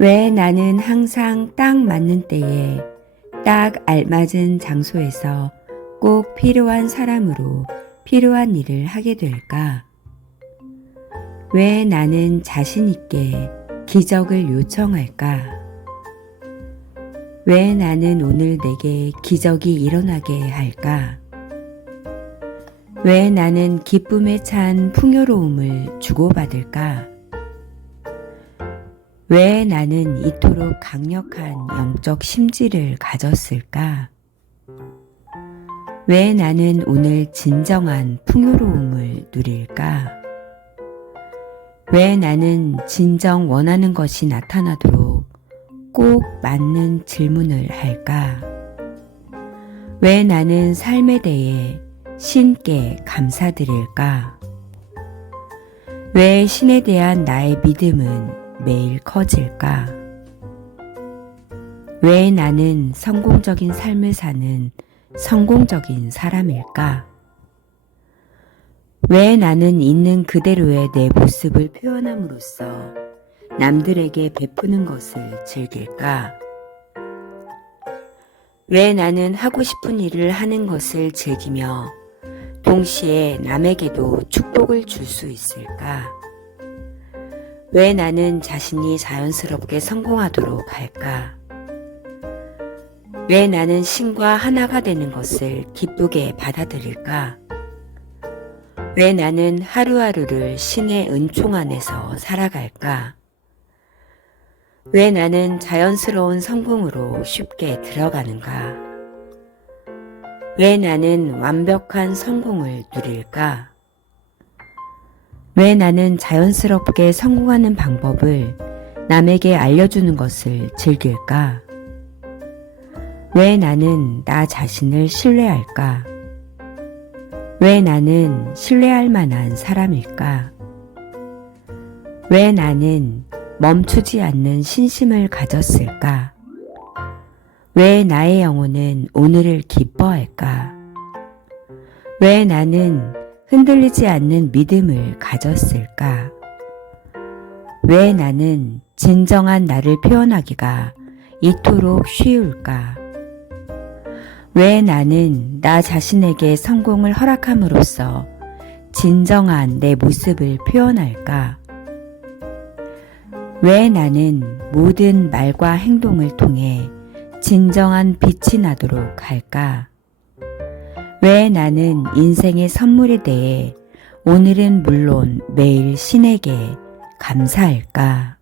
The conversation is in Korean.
왜 나는 항상 딱 맞는 때에 딱 알맞은 장소에서 꼭 필요한 사람으로 필요한 일을 하게 될까? 왜 나는 자신있게 기적을 요청할까? 왜 나는 오늘 내게 기적이 일어나게 할까? 왜 나는 기쁨에 찬 풍요로움을 주고받을까? 왜 나는 이토록 강력한 영적 심지를 가졌을까? 왜 나는 오늘 진정한 풍요로움을 누릴까? 왜 나는 진정 원하는 것이 나타나도록 꼭 맞는 질문을 할까? 왜 나는 삶에 대해 신께 감사드릴까? 왜 신에 대한 나의 믿음은 매일 커질까? 왜 나는 성공적인 삶을 사는 성공적인 사람일까? 왜 나는 있는 그대로의 내 모습을 표현함으로써 남들에게 베푸는 것을 즐길까? 왜 나는 하고 싶은 일을 하는 것을 즐기며 동시에 남에게도 축복을 줄 수 있을까? 왜 나는 자신이 자연스럽게 성공하도록 할까? 왜 나는 신과 하나가 되는 것을 기쁘게 받아들일까? 왜 나는 하루하루를 신의 은총 안에서 살아갈까? 왜 나는 자연스러운 성공으로 쉽게 들어가는가? 왜 나는 완벽한 성공을 누릴까? 왜 나는 자연스럽게 성공하는 방법을 남에게 알려주는 것을 즐길까? 왜 나는 나 자신을 신뢰할까? 왜 나는 신뢰할 만한 사람일까? 왜 나는 멈추지 않는 신심을 가졌을까? 왜 나의 영혼은 오늘을 기뻐할까? 왜 나는 흔들리지 않는 믿음을 가졌을까? 왜 나는 진정한 나를 표현하기가 이토록 쉬울까? 왜 나는 나 자신에게 성공을 허락함으로써 진정한 내 모습을 표현할까? 왜 나는 모든 말과 행동을 통해 진정한 빛이 나도록 할까? 왜 나는 인생의 선물에 대해 오늘은 물론 매일 신에게 감사할까?